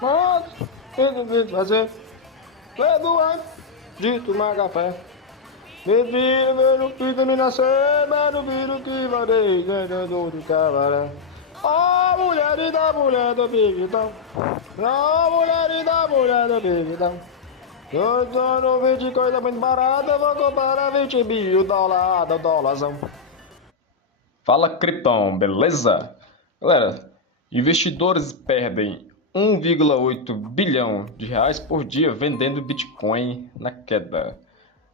Mas, eu tenho que fazer. Levo antes de tomar café. Me vira, meu filho me nascer, mas não viro que varei, ganhando de cabaré. Ó, mulher da mulher do bigodão. Ó, mulher do bigodão. Eu tô no 20 coisa muito barata, vou comprar a 20 mil dólar, dólarzão. Fala, Criptão, beleza? Galera, investidores perdem 1,8 bilhão de reais por dia vendendo Bitcoin na queda.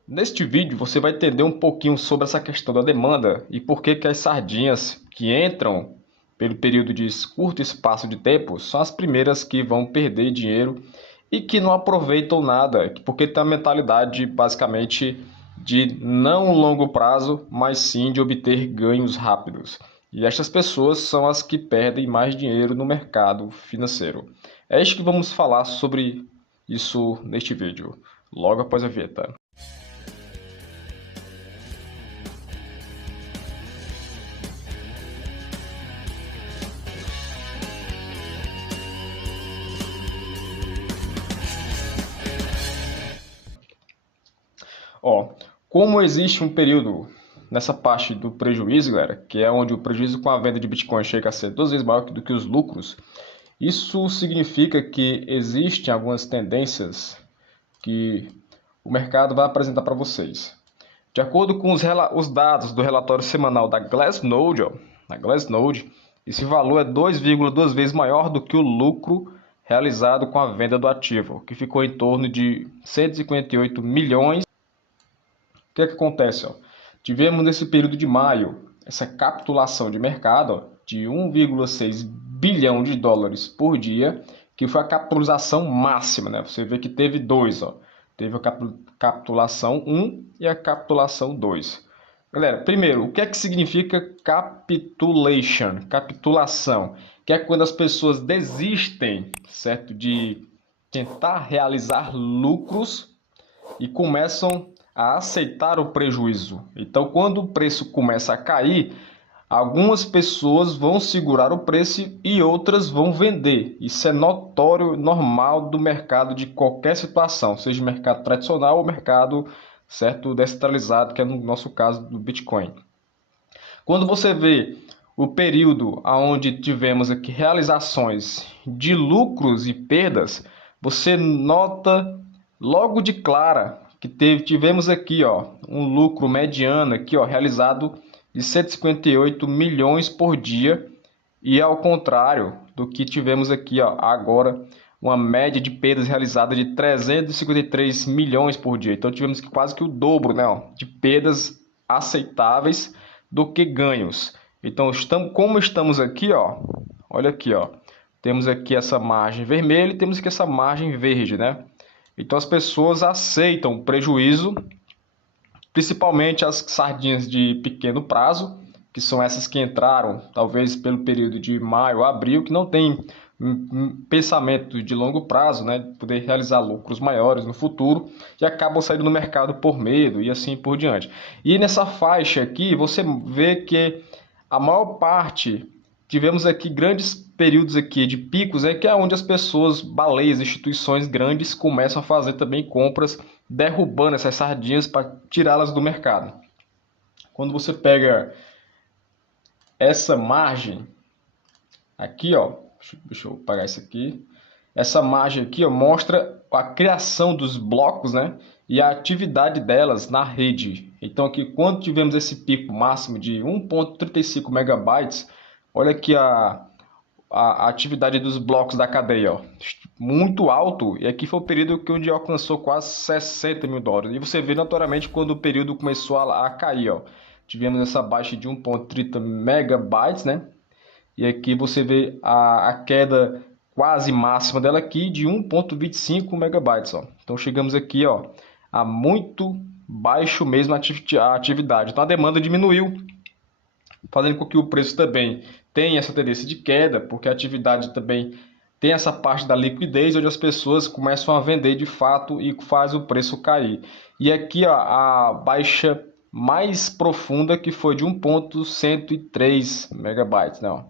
Neste vídeo você vai entender um pouquinho sobre essa questão da demanda e por que as sardinhas que entram pelo período de curto espaço de tempo são as primeiras que vão perder dinheiro e que não aproveitam nada, porque tem a mentalidade basicamente de não longo prazo, mas sim de obter ganhos rápidos. E estas pessoas são as que perdem mais dinheiro no mercado financeiro. É isso que vamos falar sobre isso neste vídeo, logo após a vinheta. Ó, como existe um período nessa parte do prejuízo, galera, que é onde o prejuízo com a venda de Bitcoin chega a ser 2 vezes maior do que os lucros, isso significa que existem algumas tendências que o mercado vai apresentar para vocês. De acordo com os dados do relatório semanal da Glassnode, esse valor é 2,2 vezes maior do que o lucro realizado com a venda do ativo, que ficou em torno de 158 milhões. O que é que acontece? Ó? Tivemos nesse período de maio essa capitulação de mercado de 1,6 bilhão de dólares por dia, que foi a capitalização máxima, né? Você vê que teve dois, ó. Teve a capitulação 1 e a capitulação 2. Galera, primeiro, o que é que significa capitulation? Capitulação, que é quando as pessoas desistem, certo, de tentar realizar lucros e começam a aceitar o prejuízo. Então, quando o preço começa a cair, algumas pessoas vão segurar o preço e outras vão vender. Isso é notório, normal do mercado de qualquer situação, seja mercado tradicional ou mercado, certo, descentralizado, que é no nosso caso do Bitcoin. Quando você vê o período onde tivemos aqui realizações de lucros e perdas, você nota logo de cara que tivemos aqui, ó, um lucro mediano aqui, ó, realizado de 158 milhões por dia, e ao contrário do que tivemos aqui, ó, agora uma média de perdas realizada de 353 milhões por dia. Então tivemos quase que o dobro, né, ó, de perdas aceitáveis do que ganhos. Então como estamos aqui, ó, olha aqui, ó, temos aqui essa margem vermelha e temos aqui essa margem verde, né? Então as pessoas aceitam o prejuízo, principalmente as sardinhas de pequeno prazo, que são essas que entraram talvez pelo período de maio a abril, que não tem pensamento de longo prazo, né, de poder realizar lucros maiores no futuro, e acabam saindo no mercado por medo e assim por diante. E nessa faixa aqui você vê que a maior parte, tivemos aqui grandes períodos aqui de picos, que é onde as pessoas, baleias, instituições grandes começam a fazer também compras, derrubando essas sardinhas para tirá-las do mercado. Quando você pega essa margem aqui, ó, deixa eu apagar isso aqui. Essa margem aqui, ó, mostra a criação dos blocos, né, e a atividade delas na rede. Então aqui, quando tivemos esse pico máximo de 1,35 megabytes, olha aqui a atividade dos blocos da cadeia, ó, muito alto, e aqui foi o período que onde alcançou quase 60 mil dólares. E você vê naturalmente quando o período começou a cair, ó, tivemos essa baixa de 1,30 megabytes, né? E aqui você vê a queda quase máxima dela aqui de 1,25 megabytes, ó. Então chegamos aqui, ó, a muito baixo mesmo a atividade. Então a demanda diminuiu, fazendo com que o preço também tenha essa tendência de queda, porque a atividade também tem essa parte da liquidez, onde as pessoas começam a vender de fato e faz o preço cair. E aqui, ó, a baixa mais profunda, que foi de 1,103 megabytes, né?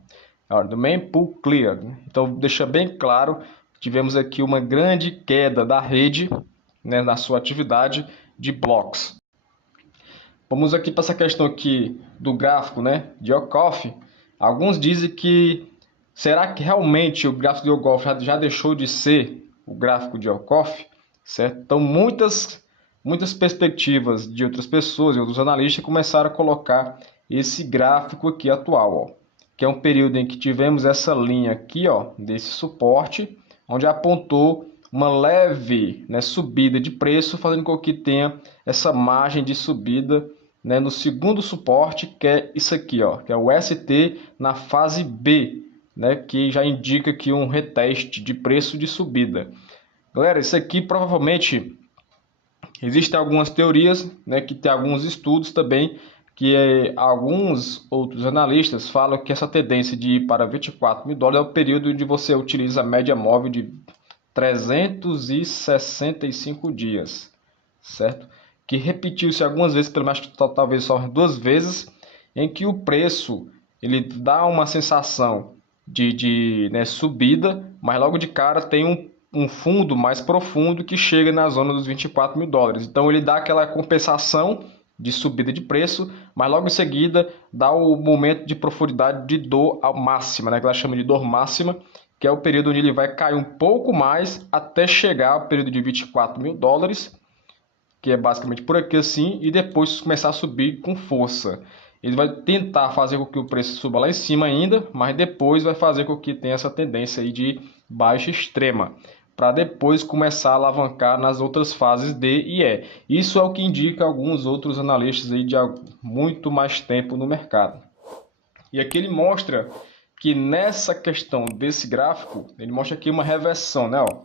Do mempool clear. Então deixa bem claro tivemos aqui uma grande queda da rede, né, na sua atividade de blocos. Vamos aqui para essa questão aqui do gráfico, né, de Okoff. Alguns dizem que será que realmente o gráfico de Okoff já deixou de ser o gráfico de Okoff, certo? Então muitas perspectivas de outras pessoas e outros analistas começaram a colocar esse gráfico aqui atual, ó, que é um período em que tivemos essa linha aqui, ó, desse suporte, onde apontou uma leve, né, subida de preço, fazendo com que tenha essa margem de subida, né, no segundo suporte, que é isso aqui, ó, que é o ST na fase B, né, que já indica aqui um reteste de preço de subida. Galera, isso aqui provavelmente existem algumas teorias, né, que tem alguns estudos também, que alguns outros analistas falam que essa tendência de ir para 24 mil dólares é o período onde você utiliza a média móvel de 365 dias, certo? Que repetiu-se algumas vezes, pelo menos talvez só 2 vezes, em que o preço ele dá uma sensação de né, subida, mas logo de cara tem um fundo mais profundo que chega na zona dos 24 mil dólares. Então ele dá aquela compensação de subida de preço, mas logo em seguida dá o momento de profundidade de dor máxima, né, que ela chama de dor máxima, que é o período onde ele vai cair um pouco mais até chegar ao período de 24 mil dólares, que é basicamente por aqui assim, e depois começar a subir com força. Ele vai tentar fazer com que o preço suba lá em cima ainda, mas depois vai fazer com que tenha essa tendência aí de baixa extrema, para depois começar a alavancar nas outras fases D e E. Isso é o que indica alguns outros analistas aí de muito mais tempo no mercado. E aqui ele mostra que nessa questão desse gráfico, ele mostra aqui uma reversão, né? Ó,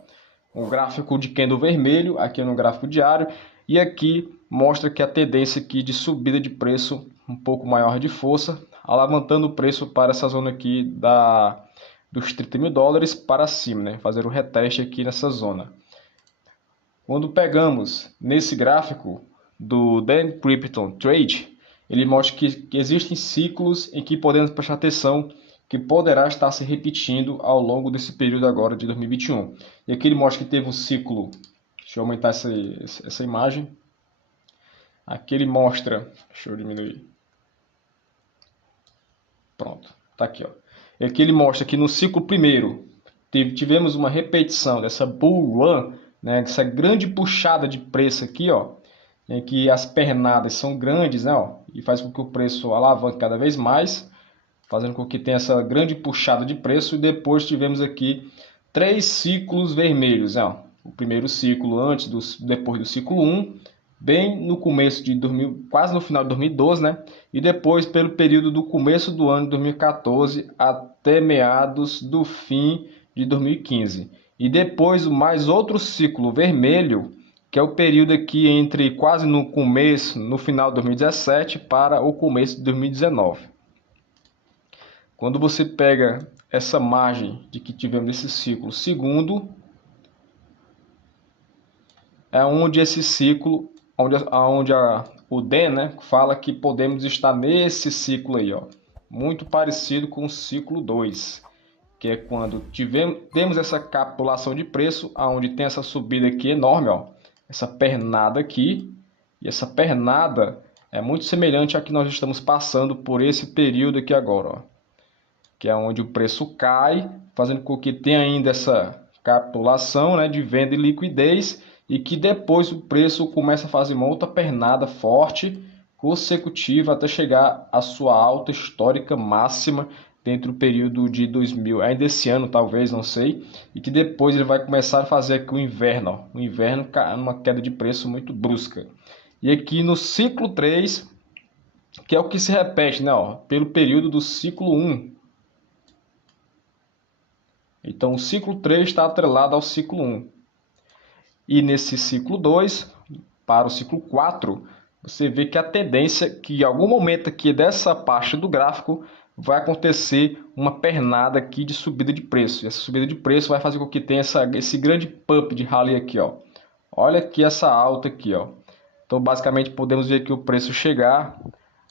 um gráfico de candle vermelho, aqui no gráfico diário, e aqui mostra que a tendência aqui de subida de preço um pouco maior de força, alavancando o preço para essa zona aqui dos 30 mil dólares para cima, né? Fazer o reteste aqui nessa zona. Quando pegamos nesse gráfico do Dan Crypto Trade, ele mostra que existem ciclos em que podemos prestar atenção que poderá estar se repetindo ao longo desse período agora de 2021. E aqui ele mostra que teve um ciclo, deixa eu aumentar essa imagem, aqui ele mostra, deixa eu diminuir, pronto, tá aqui, ó. E aqui ele mostra que no ciclo primeiro tivemos uma repetição dessa bull run, né, dessa grande puxada de preço aqui, ó, em que as pernadas são grandes, né, ó, e faz com que o preço alavanque cada vez mais, fazendo com que tenha essa grande puxada de preço. E depois tivemos aqui 3 ciclos vermelhos, né, ó. O primeiro ciclo depois do ciclo 1, bem no começo de quase no final de 2012, né? E depois pelo período do começo do ano de 2014 até meados do fim de 2015. E depois mais outro ciclo vermelho, que é o período aqui entre quase no final de 2017 para o começo de 2019. Quando você pega essa margem de que tivemos esse ciclo segundo, é onde esse ciclo, o Dan, né, fala que podemos estar nesse ciclo aí, ó, muito parecido com o ciclo 2, que é quando temos essa capitulação de preço, onde tem essa subida aqui enorme, ó, essa pernada aqui, e essa pernada é muito semelhante a que nós estamos passando por esse período aqui agora, ó, que é onde o preço cai, fazendo com que tenha ainda essa capitulação, né, de venda e liquidez, e que depois o preço começa a fazer uma outra pernada forte, consecutiva, até chegar à sua alta histórica máxima dentro do período de 2000, ainda esse ano talvez, não sei, e que depois ele vai começar a fazer aqui o inverno, ó, o inverno numa queda de preço muito brusca. E aqui no ciclo 3, que é o que se repete, né, ó, pelo período do ciclo 1. Então o ciclo 3 está atrelado ao ciclo 1. E nesse ciclo 2, para o ciclo 4, você vê que a tendência que em algum momento aqui dessa parte do gráfico vai acontecer uma pernada aqui de subida de preço. E essa subida de preço vai fazer com que tenha esse grande pump de rally aqui, ó. Olha aqui essa alta aqui, ó. Então basicamente podemos ver que o preço chegar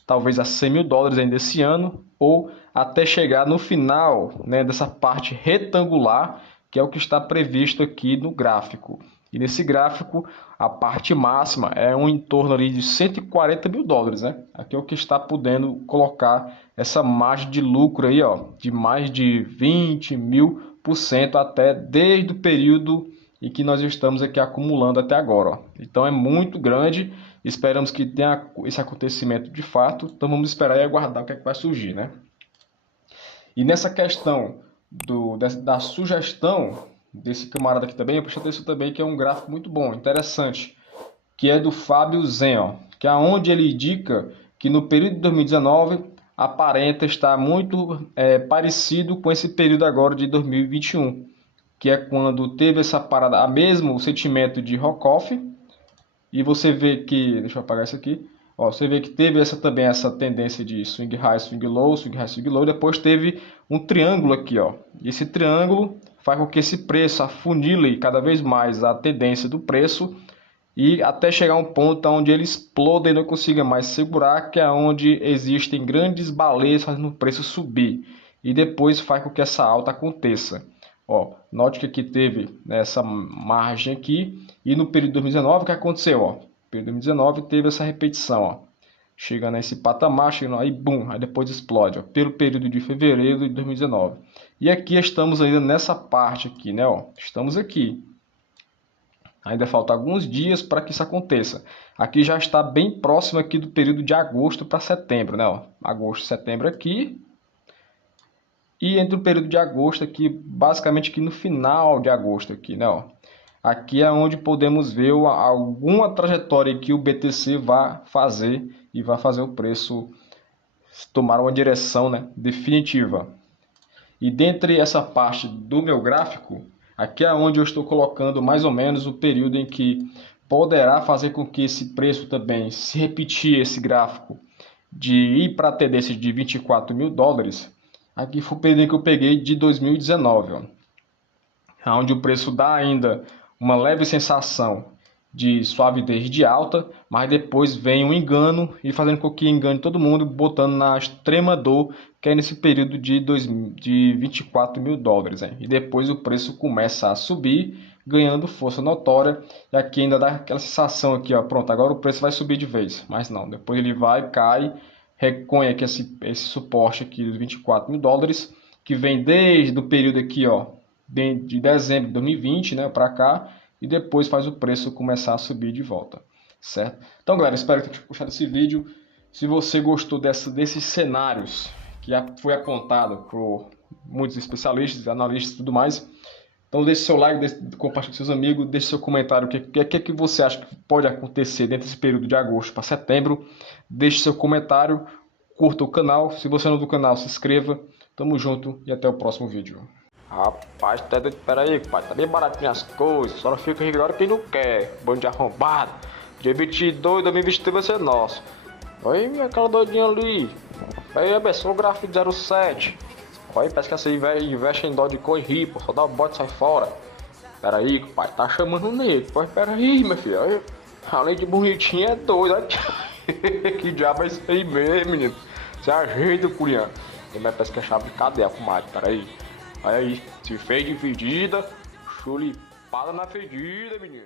talvez a 100 mil dólares ainda esse ano, ou até chegar no final, né, dessa parte retangular, que é o que está previsto aqui no gráfico. E nesse gráfico, a parte máxima é em torno ali de 140 mil dólares, né? Aqui é o que está podendo colocar essa margem de lucro aí, ó, de mais de 20.000% até desde o período em que nós estamos aqui acumulando até agora, ó. Então é muito grande, esperamos que tenha esse acontecimento de fato, então vamos esperar e aguardar o que é que vai surgir, né? E nessa questão da sugestão desse camarada aqui também, eu prestei atenção também que é um gráfico muito bom, interessante, que é do Fábio Zen, ó, que é onde ele indica que no período de 2019 aparenta estar muito parecido com esse período agora de 2021, que é quando teve essa parada, a mesmo sentimento de Rockhoff, e você vê que, deixa eu apagar isso aqui, ó, você vê que teve também essa tendência de swing high, swing low, swing high, swing low, depois teve um triângulo aqui, ó. E esse triângulo faz com que esse preço afunile cada vez mais a tendência do preço e até chegar a um ponto onde ele exploda e não consiga mais segurar, que é onde existem grandes baleias fazendo o preço subir. E depois faz com que essa alta aconteça. Ó, note que aqui teve essa margem aqui e no período de 2019 o que aconteceu? Ó, no período de 2019 teve essa repetição, ó, chega nesse patamar, chega aí, bum, aí depois explode, ó, pelo período de fevereiro de 2019. E aqui estamos ainda nessa parte aqui, né? Ó, estamos aqui. Ainda falta alguns dias para que isso aconteça. Aqui já está bem próximo aqui do período de agosto para setembro, né? Ó, agosto, setembro aqui. E entre o período de agosto aqui, basicamente aqui no final de agosto aqui, né? Ó, aqui é onde podemos ver alguma trajetória que o BTC vai fazer e vai fazer o preço tomar uma direção, né, definitiva. E dentre essa parte do meu gráfico, aqui é onde eu estou colocando mais ou menos o período em que poderá fazer com que esse preço também, se repetir esse gráfico, de ir para a tendência de 24 mil dólares, aqui foi o período que eu peguei de 2019, ó, onde o preço dá ainda uma leve sensação de suavidez de alta, mas depois vem um engano e fazendo com que engane todo mundo, botando na extrema dor, que é nesse período de 24 mil dólares. Hein? E depois o preço começa a subir, ganhando força notória, e aqui ainda dá aquela sensação aqui, ó, pronto, agora o preço vai subir de vez, mas não, depois ele vai, cai, reconha que esse suporte aqui dos 24 mil dólares, que vem desde o período aqui, ó, de dezembro de 2020, né, para cá, e depois faz o preço começar a subir de volta, certo? Então, galera, espero que tenha gostado desse vídeo. Se você gostou desses cenários que foi apontado por muitos especialistas, analistas e tudo mais, então deixe seu like, compartilhe com seus amigos, deixe seu comentário, o que você acha que pode acontecer dentro desse período de agosto para setembro. Deixe seu comentário, curta o canal, se você não é do canal, se inscreva. Tamo junto e até o próximo vídeo. Rapaz, tá doido? Pera aí, pai, tá bem baratinho as coisas, só não fica rico agora quem não quer, bando de arrombado. Dia 22 de 2023 vai ser nosso. Olha aquela doidinha ali, aí abençoa o gráfico de 07. Olha, parece que essa investe em Dogecoin ripo, só dá o bote e sai fora. Pera aí, pai, tá chamando nele, pois pera aí, meu filho, olha, além de bonitinha é doido, olha. Que diabo é isso aí mesmo, menino? Se ajeita, curiano. Ele parece que é chave de cadeia, comadre, pera aí. Olha aí, se fez de fedida, chulipada na fedida, menino.